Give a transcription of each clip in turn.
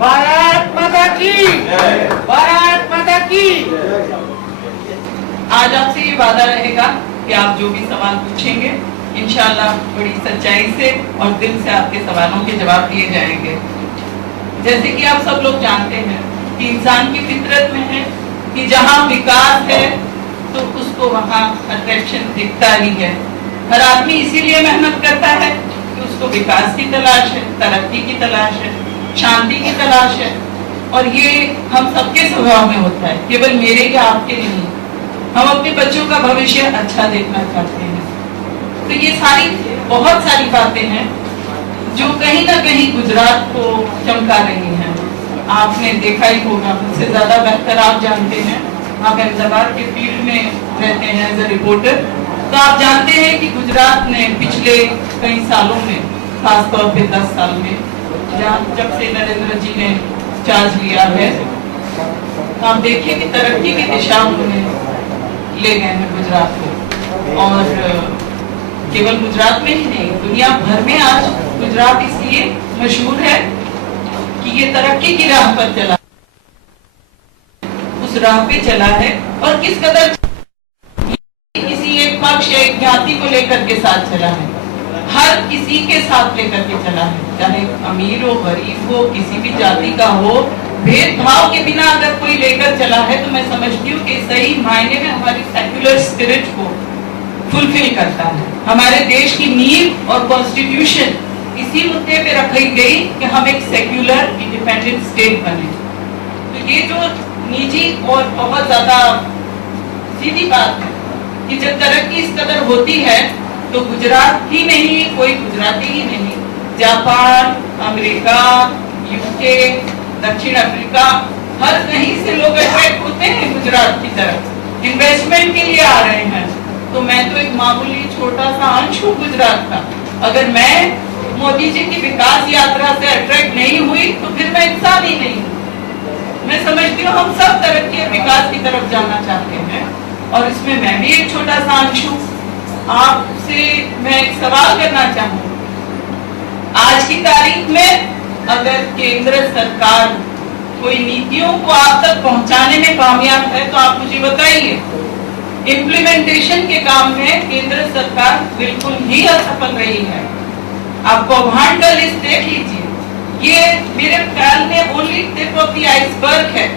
भारत माता की, भारत माता की। आज आपसे ये वादा रहेगा कि आप जो भी सवाल पूछेंगे इंशाल्लाह बड़ी सच्चाई से और दिल से आपके सवालों के जवाब दिए जाएंगे। जैसे कि आप सब लोग जानते हैं कि इंसान की फितरत में है कि जहाँ विकास है तो उसको वहाँ अट्रैक्शन दिखता ही है। हर आदमी इसीलिए मेहनत करता है कि उसको विकास की तलाश है, तरक्की की तलाश है, शांति की तलाश है। और ये हम सबके स्वभाव में होता है, केवल मेरे या आपके नहीं। हम अपने बच्चों का भविष्य अच्छा देखना चाहते हैं। तो ये बहुत सारी बातें हैं जो कहीं ना कहीं गुजरात को चमका रही हैं। आपने देखा ही होगा, मुझसे ज्यादा बेहतर आप जानते हैं, आप अहमदाबाद के फील्ड में रहते हैं एज ए रिपोर्टर, तो आप जानते हैं कि गुजरात ने पिछले कई सालों में, खासतौर पे 10 साल में, जब से नरेंद्र जी ने चार्ज लिया है, तो आप देखिए कि तरक्की की दिशा उन्होंने ले गए हैं गुजरात को। और केवल गुजरात में ही नहीं, दुनिया भर में आज गुजरात इसलिए मशहूर है कि ये तरक्की की राह पर चला, उस राह पे चला है। और किस कदर किसी एक पक्ष या एक जाति को लेकर के साथ चला है, हर किसी के साथ लेकर के चला है, चाहे अमीर हो, गरीब हो, किसी भी जाति का हो, भेदभाव के बिना अगर कोई लेकर चला है तो मैं समझती हूँ कि सही मायने में हमारी सेक्युलर स्पिरिट को फुलफिल करता है। हमारे देश की नींव और कॉन्स्टिट्यूशन इसी मुद्दे पे रखी गई कि हम एक सेक्युलर इंडिपेंडेंट स्टेट बने। तो ये जो निजी और बहुत ज्यादा सीधी बात है कि जब तरक्की इस कदर होती है तो गुजरात ही नहीं, कोई गुजराती ही नहीं, जापान, अमेरिका, यूके, दक्षिण अफ्रीका, हर कहीं से लोग अट्रैक्ट होते हैं गुजरात की तरफ, इन्वेस्टमेंट के लिए आ रहे हैं। तो मैं तो एक मामूली छोटा सा अंश हूँ गुजरात का। अगर मैं मोदी जी की विकास यात्रा से अट्रैक्ट नहीं हुई तो फिर मैं इंसान ही नहीं हूँ। मैं समझती हूँ हम सब तरक्की और विकास की तरफ जाना चाहते हैं और इसमें मैं भी एक छोटा सा अंश हूँ। आपसे मैं एक सवाल करना चाहूँ, आज की तारीख में अगर केंद्र सरकार कोई नीतियों को आप तक पहुंचाने में कामयाब है तो आप मुझे बताइए, इम्प्लीमेंटेशन के काम में केंद्र सरकार बिल्कुल ही असफल रही है। आप कौभांड का लिस्ट देख लीजिए, ये मेरे ख्याल में only tip of the iceberg है।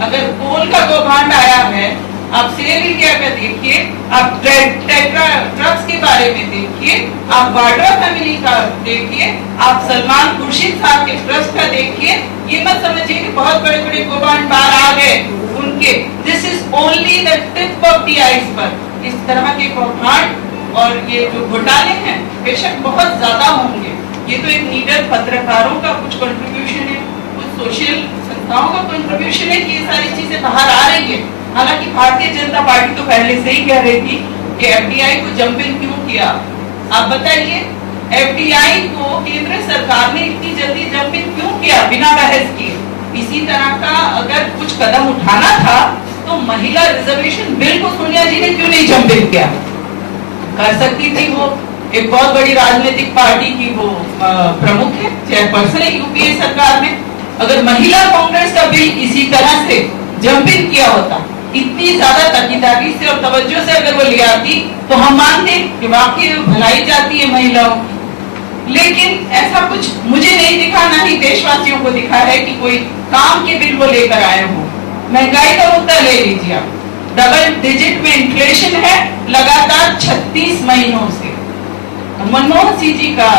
अगर कोल का कौभांड आया है, आप सेल इंडिया का देखिए, आप ट्रक्स के बारे में देखिए, आप वाड्रा फैमिली का देखिए, आप सलमान खुर्शीद साहब के ट्रस्ट का देखिए। ये मत समझिए कि बहुत बड़े बड़े कौभांड बाहर आ गए उनके। This is only the tip of the iceberg. इस तरह के कौभांड और ये जो घोटाले हैं बेशक बहुत ज्यादा होंगे। ये तो एक नीडर पत्रकारों का कुछ कंट्रीब्यूशन है, कुछ सोशल संस्थाओं का कंट्रीब्यूशन है कि ये सारी चीजें बाहर आ रही है। हालांकि भारतीय जनता पार्टी तो पहले से ही कह रही थी कि एफडीआई को जंप इन क्यों किया। आप बताइए, एफडीआई को केंद्र सरकार ने इतनी जल्दी जंप इन क्यों किया बिना बहस किए? इसी तरह का अगर कुछ कदम उठाना था तो महिला रिजर्वेशन बिल को सोनिया जी ने क्यों नहीं जंप इन किया? कर सकती थी, वो एक बहुत बड़ी राजनीतिक पार्टी की वो प्रमुख है, चेयरपर्सन है यूपीए सरकार में। अगर महिला कांग्रेस का बिल इसी तरह से जंप इन किया होता, इतनी ज्यादा तकीदारी से और तवज्जो से अगर वो ले आती तो हम मानते कि वाकई भलाई जाती है महिलाओं। लेकिन ऐसा कुछ मुझे नहीं दिखा, ना ही देशवासियों को दिखा है कि कोई काम के बिल वो लेकर आए हो। महंगाई का मुद्दा ले लीजिए, डबल डिजिट में इन्फ्लेशन है लगातार 36 महीनों से। मनमोहन सिंह जी का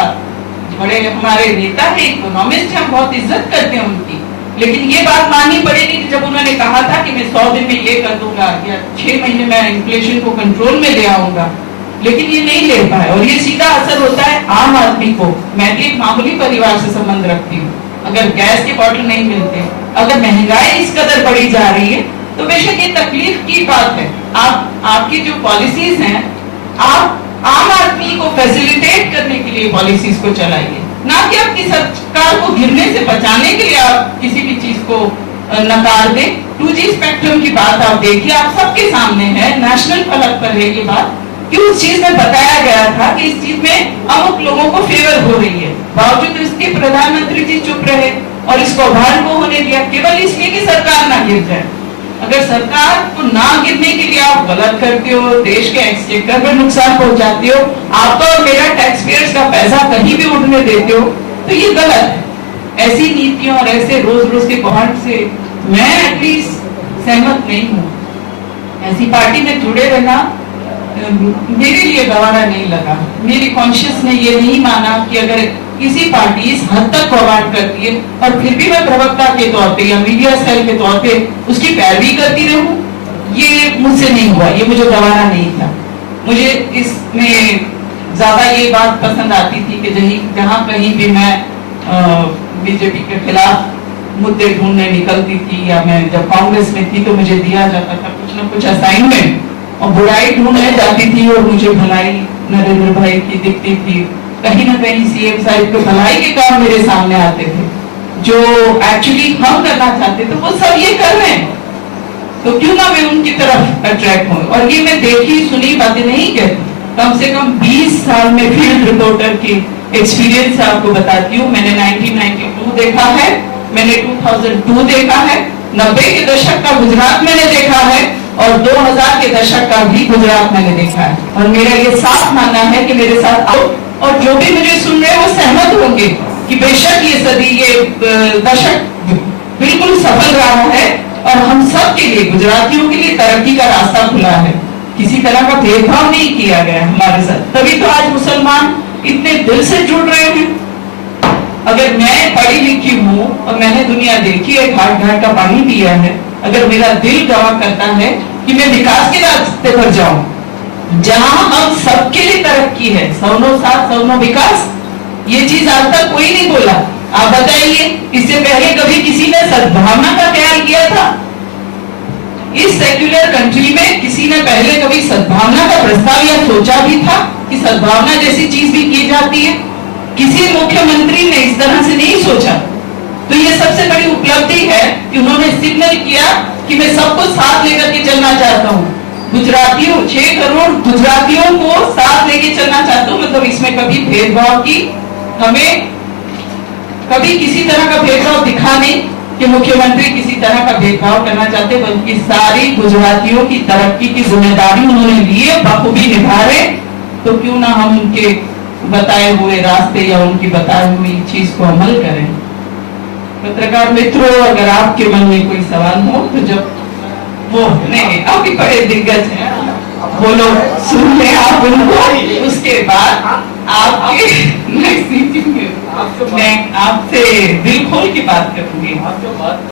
बड़े हमारे नेता है, इकोनॉमिस्ट है, हम बहुत इज्जत करते हैं उनकी, लेकिन ये बात माननी पड़ेगी कि जब उन्होंने कहा था कि मैं 100 दिन में ये कर दूंगा या 6 महीने में इन्फ्लेशन को कंट्रोल में ले आऊंगा, लेकिन ये नहीं ले पाए और ये सीधा असर होता है आम आदमी को। मैं भी एक मामूली परिवार से संबंध रखती हूँ, अगर गैस के बॉटल नहीं मिलते, अगर महंगाई इस कदर बढ़ी जा रही है तो बेशक ये तकलीफ की बात है। आपकी जो पॉलिसीज हैं, आप आम आदमी को फैसिलिटेट करने के लिए पॉलिसीज को चलाइए, ना कि आपकी सरकार को गिरने से बचाने के लिए आप किसी भी चीज को नकार दें। 2G स्पेक्ट्रम की बात आप देखिए, आप सबके सामने है, नेशनल फलक पर है ये बात कि उस चीज में बताया गया था कि इस चीज में अमुक लोगों को फेवर हो रही है, बावजूद इसके प्रधानमंत्री जी चुप रहे। और इस कौभांड को होने दिया केवल इसलिए कि सरकार ना गिर जाए। अगर सरकार को ना गिरने के लिए आप गलत करते हो, देश के एक्सचेकर में नुकसान पहुंचाते हो, आपका और मेरा टैक्स पेयर्स का पैसा कहीं भी उड़ने देते हो, तो ये गलत है। ऐसी नीतियों और ऐसे रोज रोज के कौभांड से मैं एटलीस्ट सहमत नहीं हूँ। ऐसी पार्टी में जुड़े रहना मेरे लिए गवारा नहीं लगा। मेरी कॉन्शियस ने ये नहीं माना कि अगर किसी पार्टी इस हद तक कौभांड करती है और फिर भी मैं प्रवक्ता के तौर पे या मीडिया सेल के तौर पे उसकी पैरवी करती रहूं, ये मुझसे नहीं हुआ, ये मुझे गवारा नहीं था। मुझे इसमें ज्यादा ये बात पसंद आती थी कि जहां कहीं भी मैं बीजेपी के खिलाफ मुद्दे ढूंढने निकलती थी या मैं जब कांग्रेस में थी तो मुझे दिया जाता था कुछ ना कुछ असाइनमेंट और बुराई ढूंढने जाती थी और मुझे भलाई नरेंद्र भाई की दिखती थी। कहीं ना कहीं सीएम साहब के भलाई के काम मेरे सामने आते थे जो एक्चुअली हम करना चाहते थे, वो सब ये कर रहे हैं, तो क्यों ना मैं उनकी तरफ अट्रैक्ट हूँ। और ये मैं देखी सुनी बातें नहीं कहती, कम से कम 20 साल में फील्ड रिपोर्टर की एक्सपीरियंस आपको बताती हूँ। मैंने 1992 देखा है, मैंने 2002 देखा है, 90 के दशक का गुजरात मैंने देखा है और 2000 के दशक का भी गुजरात मैंने देखा है। और मेरा ये साफ मानना है कि मेरे साथ आओ और जो भी मुझे सुन रहे हैं वो सहमत होंगे कि बेशक ये सदी, ये दशक बिल्कुल सफल रहा है और हम सब के लिए, गुजरातियों के लिए तरक्की का रास्ता खुला है। किसी तरह का भेदभाव नहीं किया गया हमारे साथ, तभी तो आज मुसलमान इतने दिल से जुड़ रहे हैं। अगर मैं पढ़ी लिखी हूँ और मैंने दुनिया देखी है, घाट घाट का पानी पिया है, अगर मेरा दिल गवाह करता है कि मैं विकास के रास्ते पर जाऊं जहां हम सबके लिए तरक्की है, सौनो साथ सौनो विकास, ये चीज आज तक कोई नहीं बोला। आप बताइए, इससे पहले कभी किसी ने सद्भावना का ख्याल किया था? इस सेक्युलर कंट्री में किसी ने पहले कभी सद्भावना का प्रस्ताव या सोचा भी था कि सद्भावना जैसी चीज भी की जाती है? किसी मुख्यमंत्री ने इस तरह से नहीं सोचा। तो ये सबसे बड़ी उपलब्धि है कि उन्होंने सिग्नल किया कि मैं सबको साथ लेकर के चलना चाहता हूँ। गुजरातियों, 6 करोड़ गुजरातियों को साथ लेके चलना चाहता हूँ। मतलब इसमें कभी भेदभाव की, हमें कभी किसी तरह का भेदभाव दिखा नहीं कि मुख्यमंत्री किसी तरह का भेदभाव करना चाहते, बल्कि सारी गुजरातियों की तरक्की की जिम्मेदारी उन्होंने लिए, बखूबी निभा रहे। तो क्यों ना हम उनके बताए हुए रास्ते या उनकी बताई हुई चीज को अमल करें। पत्रकार मित्रों, अगर आपके मन में कोई सवाल हो तो जब वो नहीं, आप भी बड़े दिग्गज हैं, वो लोग सुन ले आप उनको, उसके बाद आपके मैं आपसे दिल खोल के बात करूंगी।